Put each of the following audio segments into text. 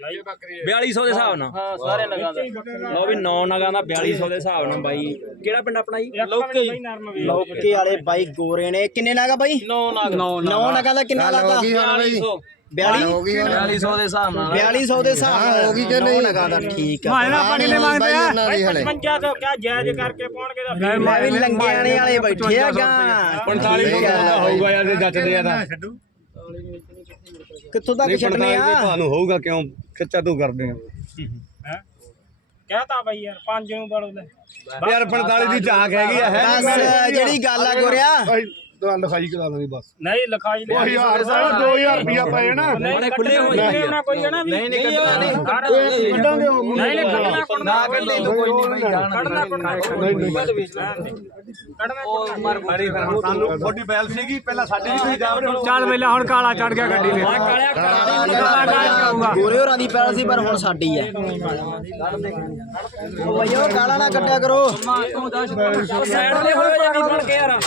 4200 ਦੇ ਹਿਸਾਬ ਨਾਲ। ਹਾਂ ਸਾਰੇ ਨਗਾਂ ਦਾ। ਲਓ ਵੀ 9 ਨਗਾਂ ਦਾ 4200 ਦੇ ਹਿਸਾਬ ਨਾਲ ਬਾਈ। ਕਿਹੜਾ ਪਿੰਡ ਆਪਣਾ ਜੀ? ਲੋਕੇ। ਲੋਕੇ ਵਾਲੇ ਬਾਈ ਗੋਰੇ ਨੇ। ਕਿੰਨੇ ਨਾਗਾ ਬਾਈ? 9 ਨਗ। 9 ਨਾਗਾ। ਦਾ ਕਿੰਨਾ ਲਾਤਾ 42 4200 ਦੇ ਹਿਸਾਬ ਨਾਲ। 4200 ਦੇ ਹਿਸਾਬ ਨਾਲ। ਹੋ ਗਈ ਕਿ ਨਹੀਂ। ਨਾਗਾ ਦਾ ਠੀਕ ਆ। ਮਾਇਨਾ ਆਪਾਂ ਕਿੰਨੇ ਮੰਗਦੇ ਆ? 55 ਤੋਂ ਕਿਆ ਜਾਇਜ਼ ਕਰਕੇ ਪਾਉਣਗੇ ਤਾਂ ਮੈਂ ਵੀ ਲੰਗਿਆਣੇ ਵਾਲੇ ਬੈਠੇ ਆ ਗਾ। 4500 ਦਾ ਹੋਊਗਾ ਯਾਰ ਜੇ ਜੱਟਦੇ ਆ ਤਾਂ। ਕਿੱਥੋਂ ਤੱਕ ਛੱਡਨੇ ਆ? ਤੁਹਾਨੂੰ ਹੋਊਗਾ ਕਿਉਂ? ਖਿੱਚਾ ਤੂੰ ਕਰਦੇ ਆ। ਕਹਤਾ ਬਈ ਯਾਰ 5 ਨੂੰ ਬੜੋ ਲੈ ਯਾਰ 45 ਦੀ ਝਾਂਕ ਹੈਗੀ ਆ ਹੈ ਬਸ ਜਿਹੜੀ ਗੱਲ ਆ ਗੋਰਿਆ। ਤੁਹਾਨੂੰ ਲਿਖਾਈ ਕਰਾ ਦਾਂਗੇ ਬਸ। ਨਹੀਂ ਲਿਖਾਈ ਉਹ ਯਾਰ ਸਾਰਾ 2000 ਰੁਪਿਆ ਪਏ ਨਾ। ਨਹੀਂ ਖੁੱਲੇ ਹੋ ਜਾਏ ਨਾ ਕੋਈ ਵੀ। ਨਹੀਂ ਨਹੀਂ ਕੱਢਾਂਗੇ ਉਹ। ਨਹੀਂ ਨਹੀਂ ਕੱਢਣਾ ਕੁੱਟਣਾ ਕੱਢੇ ਨੂੰ। ਕੋਈ ਨਹੀਂ ਕੱਢਣਾ ਕੱਢਣਾ ਉਹ ਮਰ ਮਾਰੀ ਫਿਰ ਹੁਣ ਸਾਨੂੰ ਤੁਹਾਡੀ ਬੈਲ ਸੀਗੀ ਪਹਿਲਾਂ ਸਾਡੀ ਵੀ ਤੁਸੀਂ ਜਾਵੜੇ ਹੁਣ ਚੱਲ ਵੇਲੇ ਹੁਣ ਕਾਲਾ ਚੜ ਗਿਆ ਗੱਡੀ ਤੇ। ਕਾਲਿਆ ਕਰਾ ਗੋਰੇ ਹੋਰਾਂ ਦੀ ਪੈਲ ਸੀ ਪਰ ਹੁਣ ਸਾਡੀ ਹੈ ਉਹ ਬਈਓ ਗਾਲਾਂ ਨਾ ਕੱਢਿਆ ਕਰੋ। ਸਾਈਡ ਤੇ ਹੋ ਜਾ ਬਣ ਕੇ ਯਾਰ?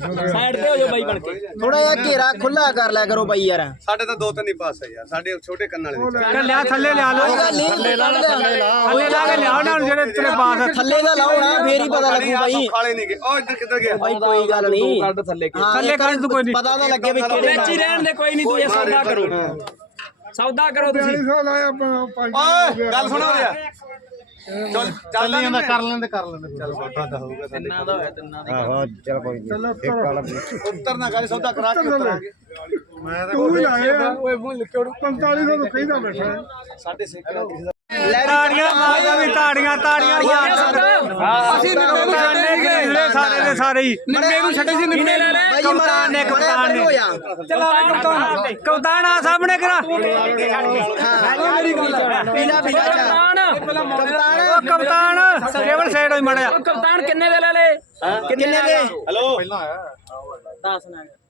ਸਾਈਡ ਤੇ ਹੋ ਜਾ ਬਾਈ ਬਣ ਕੇ। ਥੋੜਾ ਜਿਹਾ ਘੇਰਾ ਖੁੱਲਾ ਕਰ ਲਿਆ ਕਰੋ ਬਾਈ ਯਾਰ। ਸਾਡੇ ਤਾਂ ਦੋ ਤਿੰਨ ਹੀ ਪਾਸ ਹੈ ਯਾਰ ਸਾਡੇ ਛੋਟੇ ਕੰਨਾਂ ਵਾਲੇ ਲਿਆ ਥੱਲੇ ਲਿਆ ਲੋ ਕੋਈ ਗੱਲ ਨਹੀਂ ਥੱਲੇ ਲਾ ਥੱਲੇ ਲਾ। ਕੇ ਲਿਆਓ ਨਾ ਹੁਣ ਜਿਹੜੇ ਤੇਰੇ ਪਾਸ। ਆ। ਥੱਲੇ ਦਾ ਲਾਓ ਨਾ ਫੇਰ ਹੀ ਪਤਾ ਲੱਗੂ ਬਾਈ। ਖਾਲੇ ਨਹੀਂ ਗਏ ਉਹ ਇੱਧਰ ਕਿੱਧਰ ਗਿਆ? ਬਾਈ ਕੋਈ ਗੱਲ ਨਹੀਂ। ਕੱਢ ਥੱਲੇ ਥੱਲੇ ਕੱਢ ਤੂੰ ਕੋਈ ਨਹੀਂ। ਪਤਾ ਤਾਂ ਲੱਗੇ ਵੀ ਕਿਹੜੇ ਵਿੱਚ ਹੀ ਰਹਿਣ ਦੇ ਕੋਈ ਨਹੀਂ ਤੂੰ ਇਹ ਸੌਦਾ ਕਰੋ। ਸੌਦਾ ਕਰੋ ਤੁਸੀਂ। ਓਏ ਗੱਲ ਸੁਣੋ ਰਿਆ ਚੱਲ ਚੱਲ ਲੈਂਦੇ ਕਰ ਲੈਂਦੇ ਕਰ ਲੈਂਦੇ। ਚੱਲ ਸੌਦਾ ਤਾਂ ਹੋਊਗਾ ਤਿੰਨਾਂ ਦਾ ਹੋਇਆ ਤਿੰਨਾਂ ਦੇ ਆਹੋ ਚੱਲ ਕੋਈ ਨਹੀਂ ਇੱਕ ਵਾਲਾ ਉੱਤਰ ਨਾ ਗੱਲ ਸੌਦਾ ਕਰਾ ਕੇ ਉਤਰਾਂਗੇ ਮੈਂ ਤਾਂ ਵੀ ਲਾਏ ਓਏ ਮੂੰਹ ਲਿਖਿਓ 4500 ਤੋਂ ਕਹਿੰਦਾ ਬੈਠਾ। ਸਾਡੇ ਦਾ ਕਿਸੇ ਦਾ ਤਾੜੀਆਂ ਮਾਰਦਾ ਵੀ ਤਾੜੀਆਂ ਤਾੜੀਆਂ ਅਸੀਂ ਨਿੰਮੇ ਨੂੰ ਛੱਡੇ ਗਏ। ਸਾਰੇ ਦੇ ਸਾਰੇ ਹੀ। ਨਿੰਮੇ ਨੂੰ ਛੱਡੇ ਸੀ ਨਿੰਮੇ। ਜੀ ਕਪਤਾਨ ਨੇ ਕਪਤਾਨ ਨੇ। ਹੋਇਆ। ਚਲਾ ਕਪਤਾਨ ਕਪਤਾਨ। ਆ ਸਾਹਮਣੇ ਕਰਾ। ਮੇਰੀ ਗੱਲ ਪੀਲਾ ਪੀਲਾ ਚਾ ਕਪਤਾਨ। ਉਹ ਕਪਤਾਨ ਕੇਵਲ ਸਾਈਡ ਹੋਈ ਮੜਿਆ। ਕਪਤਾਨ ਕਿੰਨੇ ਦੇ ਲੈ ਲੇ ਕਿੰਨੇ ਦੇ? ਹੈਲੋ।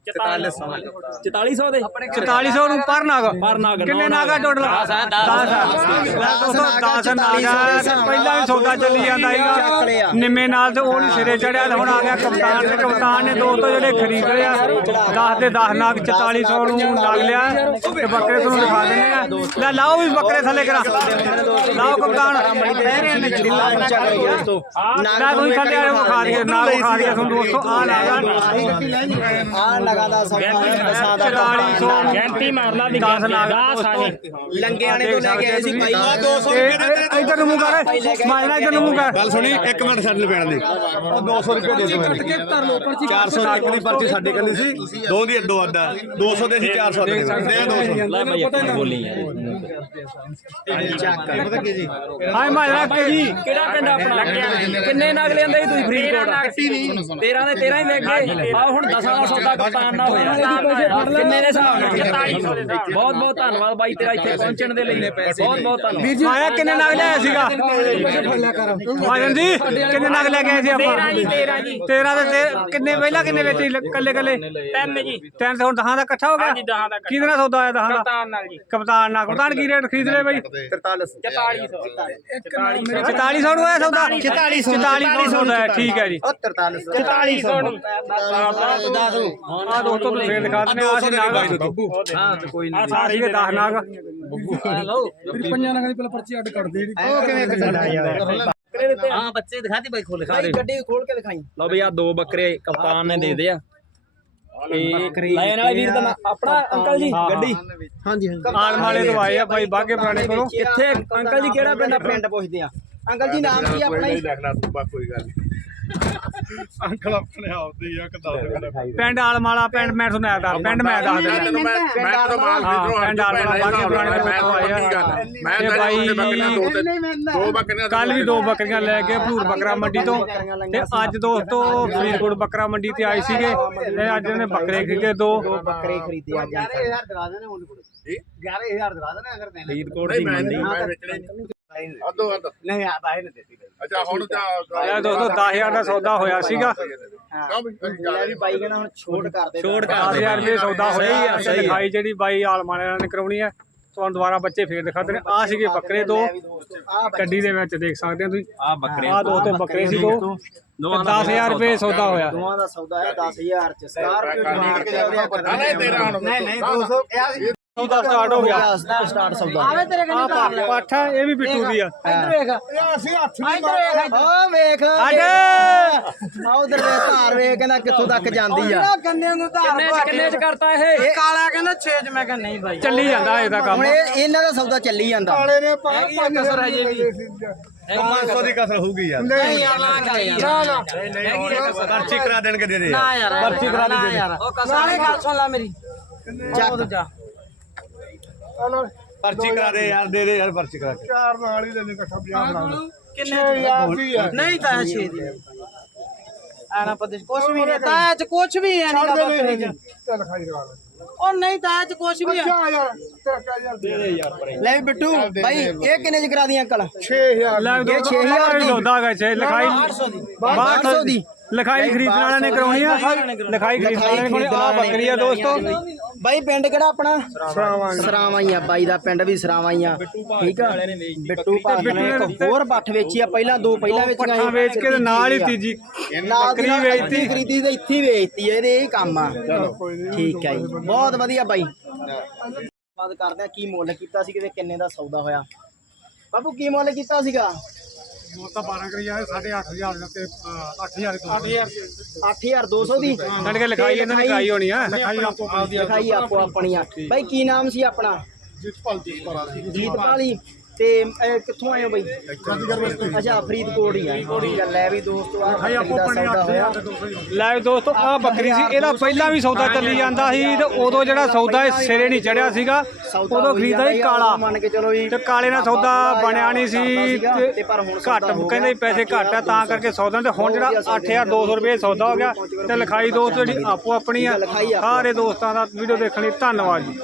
4400 ਦੇ? 4400 ਨੂੰ ਪਰ ਨਾਗ। ਪਰ ਨਾਗ, ਕਿੰਨੇ ਨਾਗਾ ਟੋਟਲ 10 ਆ 10 ਨਾਗਾ। ਪਹਿਲਾਂ ਵੀ ਸੌਦਾ ਚੱਲੀ ਜਾਂਦਾ ਸੀਗਾ। ਨਿੰਮੇ ਨਾਲ ਤੇ ਉਹ ਨਹੀਂ ਸਿਰੇ ਚੜਿਆ ਤੇ ਹੁਣ ਆ ਗਿਆ ਕਪਤਾਨ ਤੇ। ਕਪਤਾਨ ਨੇ ਦੋਸਤੋ ਜਿਹੜੇ ਖਰੀਦ ਰਹੇ ਆ। 10 ਦੇ 10 ਨਾਗ 4400 ਨੂੰ ਲੱਗ ਲਿਆ। ਤੇ ਬੱਕਰੇ ਤੁਹਾਨੂੰ ਦਿਖਾ ਦਿੰਦੇ ਆ। ਲੈ ਲਾਓ ਵੀ ਬੱਕਰੇ ਥੱਲੇ ਕਰਾ। ਲਾਓ ਕਪਤਾਨ। ਨਾ ਤੁਸੀਂ ਥੱਲੇ ਆਏ ਵਿਖਾ ਦਈਏ ਨਾ ਵਿਖਾ ਦਈਏ ਤੁਹਾਨੂੰ ਦੋਸਤੋ। ਆ ਨਾਗਾ ਆ। ਦਸਾਂ ਦਾ 4400 ਗੈਂਟੀ ਮਾਰ ਲਾ ਦੀ 10 ਨਾਗ 10 ਆ ਜੀ ਲੰਗਿਆਣੇ ਤੋਂ ਲੈ ਕੇ ਆਏ ਸੀ ਬਾਈ ਇਹ ਇਧਰ ਨੂੰ ਮੂੰਹ ਕਰ ਮਾਇਨਾ ਇਧਰ ਨੂੰ ਮੂੰਹ ਕਰ। ਗੱਲ ਸੁਣੀ ਇੱਕ ਮਿੰਟ ਛੱਡ ਲੈਣ ਦੇ। ਉਹ 200 ਰੁਪਏ ਦੇ ਦਿਓ। ਕੱਟ ਕੇ ਧਰ ਲਓ ਪਰਚੀ 400 ਰੁਪਏ ਦੀ ਪਰਚੀ ਸਾਡੇ ਕੰਨੀ ਸੀ। ਦੋ ਦੀ ਅੱਡੋ ਅੱਡਾ 200 ਦੇ ਸੀ 400 ਦੇ ਦੇ 200 ਲੈ ਬਾਈ ਆਪਾਂ ਬੋਲੀ ਯਾਰ ਪਤਾ ਕੀ ਜੀ ਹਾਏ ਮਾਇਨਾ ਜੀ ਕਿਹੜਾ ਪਿੰਡ ਆਪਣਾ? ਕਿੰਨੇ ਨਗ ਲੈਂਦੇ ਸੀ ਤੁਸੀਂ ਫਰੀਦਕੋਟ? 13 ਦੇ 13 ਹੀ ਲੈ ਗਏ। ਆ ਹੁਣ 10 ਦਾ ਸੌਦਾ ਕਪਤਾਨ ਨਾ ਹੋਇਆ ਕਿੰਨੇ ਦੇ ਹਿਸਾਬ ਨਾਲ 4400 ਦੇ ਬਹੁਤ ਬਹੁਤ ਧੰਨਵਾਦ ਬਾਈ ਤੇਰਾ ਇੱਥੇ ਪਹੁੰਚਣ ਦੇ ਲਈ। ਬਹੁਤ ਬਹੁਤ ਧੰਨਵਾਦ। ਮਾਇਆ ਕਿੰਨੇ ਨਗ ਲਿਆਇਆ ਸੀਗਾ? ਮਾਇਨ ਜੀ ਕਿੰਨੇ ਨਗ ਲੈ ਕੇ ਆਏ ਸੀ ਆਪਾਂ? 13 ਜੀ 13 ਜੀ। 13 ਦੇ ਤੇ ਕਿੰਨੇ ਪਹਿਲਾਂ ਕਿੰਨੇ ਵੇਚੇ? ਕੱਲੇ ਕੱਲੇ? ਤਿੰਨ ਜੀ। ਤਿੰਨ ਤੇ ਹੁਣ ਦਹਾਂ ਦਾ ਇਕੱਠਾ ਹੋ ਗਿਆ? ਹਾਂਜੀ 10 ਦਾ ਕਿਹਦੇ ਨਾਲ ਸੌਦਾ ਹੋਇਆ ਦਹਾਂ ਦਾ? ਕਪਤਾਨ ਨਾਲ ਜੀ। ਕਪਤਾਨ ਨਾਲ। ਕਪਤਾਨ ਕੀ ਰੇਟ ਖਰੀਦ ਲਏ ਬਈ? 4400 4400 ਨੂੰ ਆਇਆ ਸੌਦਾ? 4400 ਸੌਦਾ ਹੈ ਠੀਕ ਹੈ ਜੀ। 4400 ਨੂੰ। ਆ ਦੋਸਤੋ ਤੁਸੀਂ ਫੇਰ ਦਿਖਾ ਦਿੰਦੇ ਆ ਅਸੀਂ ਨਾਗ। ਹਾਂ ਤੇ ਕੋਈ ਆ ਸਾਰੇ ਦੇ 10 ਨਾਗ। ਹਾਂ ਬੱਚੇ ਦਿਖਾਤੀ ਬਾਈ ਖੋਲ ਖਾ ਬਾਈ ਗੱਡੀ ਖੋਲ ਕੇ ਦਿਖਾਈ ਲਓ ਬਈ ਆ ਦੋ ਬੱਕਰੇ ਕਪਤਾਨ ਨੇ ਦੇ ਦੇ ਆ। ਇਹ ਲੈਣ ਵਾਲੇ ਵੀਰ ਦਾ ਆਪਣਾ ਅੰਕਲ ਜੀ ਗੱਡੀ। ਹਾਂਜੀ ਹਾਂਜੀ। ਆਲਮ ਵਾਲੇ ਤੋਂ ਆਏ ਆ ਭਾਈ ਬਾਗੇ ਪੁਰਾਣੇ ਕੋਲੋਂ। ਕਿੱਥੇ ਅੰਕਲ ਜੀ ਕਿਹੜਾ ਪਿੰਡ ਪਿੰਡ ਪੁੱਛਦੇ ਆ। ਅੰਕਲ ਜੀ ਨਾਮ ਕੀ ਆਪਣਾ ਜੀ? ਦੇਖਣਾ ਤੂੰ ਬਾ ਕੋਈ ਗੱਲ ਨਹੀਂ ਅੰਕਲ ਆਪਣੇ ਆਪ ਦੇ ਆ ਕਿਦਾਂ ਪਿੰਡ ਆਲਮ ਵਾਲਾ ਪਿੰਡ ਮੈਂ ਤੁਹਾਨੂੰ ਆਦਾ ਪਿੰਡ ਮੈਂ ਦੱਸ ਦਿੰਦਾ ਮੈਂ ਮੈਂ ਤਾਂ ਮਾਲ ਹਾਂ, ਵਿਦਰੋਹ ਪਿੰਡ ਆਲਮ ਵਾਲਾ ਬਾਗੇ ਪੁਰਾਣੇ ਮੈਂ ਕੋਲੋਂ ਹੈ। ਮੈਂ ਤੇ ਬਾਈ ਦੋ ਦੋ ਬੱਕਰੀਆਂ ਕੱਲ ਵੀ ਦੋ ਬੱਕਰੀਆਂ ਲੈ ਕੇ ਭੂਰ ਬੱਕਰਾ ਮੰਡੀ ਤੋਂ। ਤੇ ਅੱਜ ਦੋਸਤੋ ਫਰੀਦਕੋਟ ਬੱਕਰਾ ਮੰਡੀ ਤੇ ਆਏ ਸੀਗੇ। ਤੇ ਅੱਜ ਉਹਨੇ ਬੱਕਰੇ ਖਰੀਦੇ ਦੋ। ਬੱਕਰੇ ਖਰੀਦੇ ਅੱਜ ਫਰੀਦਕੋਟ ਦੀ ਮੰਡੀ। ਮੈਂ ਵੇਚਣੇ ਅੱਧੋ ਅੱਧ। ਨਹੀਂ ਆ ਬਾਈ ਨੇ ਦਿੱਤੀ ਅੱਛਾ ਹੁਣ ਤਾਂ ਇਹ ਦੋਸਤੋ 10000 ਦਾ ਸੌਦਾ ਹੋਇਆ ਸੀਗਾ। ਕਿਉਂ ਵੀ ਅਸੀਂ ਜਾ ਲੈ ਰਹੇ ਵੀ ਬਾਈ ਕਹਿੰਦਾ ਹੁਣ ਛੋਟ ਕਰ ਦੇ ਛੋਟ ਕਰ 10000 ਰੁਪਏ ਸੌਦਾ ਹੋਇਆ। ਹੀ। ਦਿਖਾਈ ਜਿਹੜੀ ਬਾਈ ਆਲਮ ਵਾਲਿਆਂ ਨੇ ਕਰਾਉਣੀ ਹੈ ਤੁਹਾਨੂੰ ਦੁਬਾਰਾ ਬੱਚੇ ਫੇਰ ਦਿਖਾਦੇ ਨੇ ਆ ਸੀਗੇ ਬੱਕਰੇ ਦੋ। ਗੱਡੀ ਦੇ ਵਿੱਚ ਦੇਖ ਸਕਦੇ ਹੋ ਤੁਸੀਂ। ਆ ਬੱਕਰੇ ਆ ਦੋਸਤੋ ਬੱਕਰੇ ਸੀ ਦੋ ਤੇ 10000 ਰੁਪਏ ਸੌਦਾ ਹੋਇਆ। ਦੋਵਾਂ ਦਾ ਸੌਦਾ ਹੈ 10000 ਚ। ਸਕਾਰਪੀਓ ਜਵਾਨ ਕੇ ਨਹੀਂ ਤੇਰਾ ਹੁਣ ਨਹੀਂ ਨਹੀਂ 200 ਸੌਦਾ ਸਟਾਰਟ ਹੋ ਗਿਆ। ਸਟਾਰਟ ਸੌਦਾ ਆ ਪੱਠ ਆ, ਇਹ ਵੀ ਬਿੱਟੂ ਦੀ ਆ। ਆ ਵੇਖ। ਅੱਡ ਆ ਉਧਰ ਵੇ ਧਾਰ ਵੇ ਕਹਿੰਦਾ ਕਿੱਥੋਂ ਤੱਕ ਜਾਂਦੀ ਆ। ਕਿੰਨੇ ਚ ਕਿੰਨੇ ਚ ਕਰਤਾ ਇਹ? ਕਾਲਾ ਕਹਿੰਦਾ 6 ਚ ਮੈਂ ਕਹਿੰਦਾ ਨਹੀਂ ਬਾਈ। ਚੱਲੀ ਜਾਂਦਾ ਇਹਦਾ ਕੰਮ। ਹੁਣ ਇਹ ਇਹਨਾਂ ਦਾ ਸੌਦਾ ਚੱਲੀ ਜਾਂਦਾ। ਕਸਰ ਹੈ ਜੀ ਵੀ। 500 ਦੀ ਕਸਰ ਹੋਊਗੀ ਯਾਰ। ਨਹੀਂ ਯਾਰ ਨਾ ਕਰ ਯਾਰ। ਪਰਚੀ ਕਰਾ ਦੇਣਗੇ ਦੇ ਦੇ ਨਾ ਯਾਰ ਯਾਰ ਪਰਚੀ ਕਰਾ ਦੇ ਯਾਰ। ਉਹ ਕਸਰ ਗੱਲ ਸੁਣ ਲੈ ਮੇਰੀ। ਚੱਕ। ਜਾ ਪਰਚੀ ਕਰਾ ਦੇ ਯਾਰ ਦੇ ਦੇ ਯਾਰ ਪਰਚੀ ਕਰਾ ਕੇ। ਕਿੰਨੇ ਨਹੀਂ ਤਾਂ 6 ਦੀ ਆਣਾ ਪਦੇਸ਼ ਕੁਛ ਵੀ ਨਹੀਂ ਤਾਂ ਚ ਕੁਛ ਵੀ ਹੈ ਨਹੀਂ ਬੱਕਰੀ ਚ ਉਹ ਨਹੀਂ ਤਾਂ ਚ ਕੁਛ ਵੀ ਹੈ। ਲੈ ਵੀ ਬਿੱਟੂ ਭਾਈ ਇਹ ਕਿੰਨੇ ਚ ਕਰਾ ਦੀ ਅੰਕਲ? ਲੈ ਦੋ ਇਹ 6000 ਦੀ। ਸੌਦਾ ਹੈਗਾ ਛੇ ਲਿਖਾਈ 800 ਦੀ। ਲਿਖਾਈ ਖਰੀਦਣ ਵਾਲਿਆਂ ਨੇ ਕਰਾਉਣੀ ਆ। ਲਿਖਾਈ ਖਰੀਦਣ ਵਾਲਿਆਂ ਨੇ ਕਰਾਉਣੀ ਆ। ਬੱਕਰੀ ਆ ਦੋਸਤੋ। ਬਾਈ ਪਿੰਡ ਕਿਹੜਾ ਆਪਣਾ? ਸਰਾਵਾਂ ਹੀ ਆ ਬਾਈ ਦਾ ਪਿੰਡ ਵੀ ਸਰਾਵਾਂ ਹੀ ਆ। ਠੀਕ ਆ? ਬਿੱਟੂ ਭਾਗ ਨੇ ਇੱਕ ਹੋਰ ਪੱਠ ਵੇਚੀ ਆ ਪਹਿਲਾਂ ਦੋ ਪਹਿਲਾਂ ਵੇਚੀਆਂ ਪੱਠਾ ਵੇਚ ਕੇ ਨਾਲ ਹੀ ਤੀਜੀ ਬੱਕਰੀ ਵੇਚਤੀ। ਖਰੀਦੀ ਤੇ ਇੱਥੇ ਵੇਚਤੀ ਆ, ਇਹਦੇ ਇਹ ਕੰਮ ਆ। ਠੀਕ ਹੈ ਜੀ। ਬਹੁਤ ਵਧੀਆ ਬਾਈ। ਬਾਤ ਕਰਦੇ ਆ ਕੀ ਮੁੱਲ ਕੀਤਾ ਸੀ ਕਿਤੇ ਕਿੰਨੇ ਦਾ ਸੌਦਾ ਹੋਇਆ। ਬਾਬੂ ਕੀ ਮੁੱਲ ਕੀਤਾ ਸੀਗਾ? ਉਹ ਤਾਂ 12 ਕਰੀ ਜਾਏ 8500 ਤੇ 8000 8200 ਦੀ ਛੱਡ ਕੇ ਲਿਖਾਈ ਇਹਨਾਂ ਨੇ ਕਰਾਈ ਹੋਣੀ ਆ। ਲਿਖਾਈ ਆਪੋ ਲਿਖਾਈ ਆਪੋ ਆਪਣੀਆਂ ਬਾਈ ਕੀ ਨਾਮ ਸੀ ਆਪਣਾ? ਜੀਤਪਾਲ ਜੀ। ਤੇ ਇਹ ਕਿੱਥੋਂ ਆਏ ਹੋ ਬਾਈ? ਅੱਛਾ ਫਰੀਦਕੋਟ ਹੀ ਆ। ਠੀਕ ਆ ਲੈ ਵੀ ਦੋਸਤੋ ਆ ਆਪੋ ਸੌਦਾ ਹੋਇਆ। ਲੈ ਵੀ ਦੋਸਤੋ ਆ ਬੱਕਰੀ ਸੀ ਇਹਦਾ ਪਹਿਲਾਂ ਵੀ ਸੌਦਾ ਚੱਲੀ ਜਾਂਦਾ ਸੀ ਤੇ ਉਦੋਂ ਜਿਹੜਾ ਸੌਦਾ ਇਹ ਸਿਰੇ ਨਹੀਂ ਚੜਿਆ ਸੀਗਾ ਸੌਦਾ ਉਦੋਂ ਹੋਈ ਖਰੀਦਾ ਸੀ ਜਾਂਦਾ ਕਾਲਾ। ਮੰਨ ਕੇ ਚਲੋ ਜੀ ਤੇ ਕਾਲੇ ਨਾਲ ਸੌਦਾ ਬਣਿਆ ਨਹੀਂ ਸੀ ਤੇ ਪਰ ਹੁਣ ਘੱਟ ਸੌਦਾ ਹੋ ਕਹਿੰਦੇ। ਪੈਸੇ ਘੱਟ ਆ ਤਾਂ ਕਰਕੇ ਸੌਦਾ। ਤੇ ਹੁਣ ਜਿਹੜਾ 8200 ਰੁਪਏ ਸੌਦਾ ਹੋ ਗਿਆ ਤੇ ਲਿਖਾਈ ਦੋਸਤ ਜਿਹੜੀ ਆਪੋ ਆਪਣੀ ਆ। ਲਿਖਾਈ ਆਪੋ ਸਾਰੇ ਦੋਸਤਾਂ ਦਾ ਵੀਡੀਓ ਦੇਖਣ ਲਈ ਧੰਨਵਾਦ ਜੀ।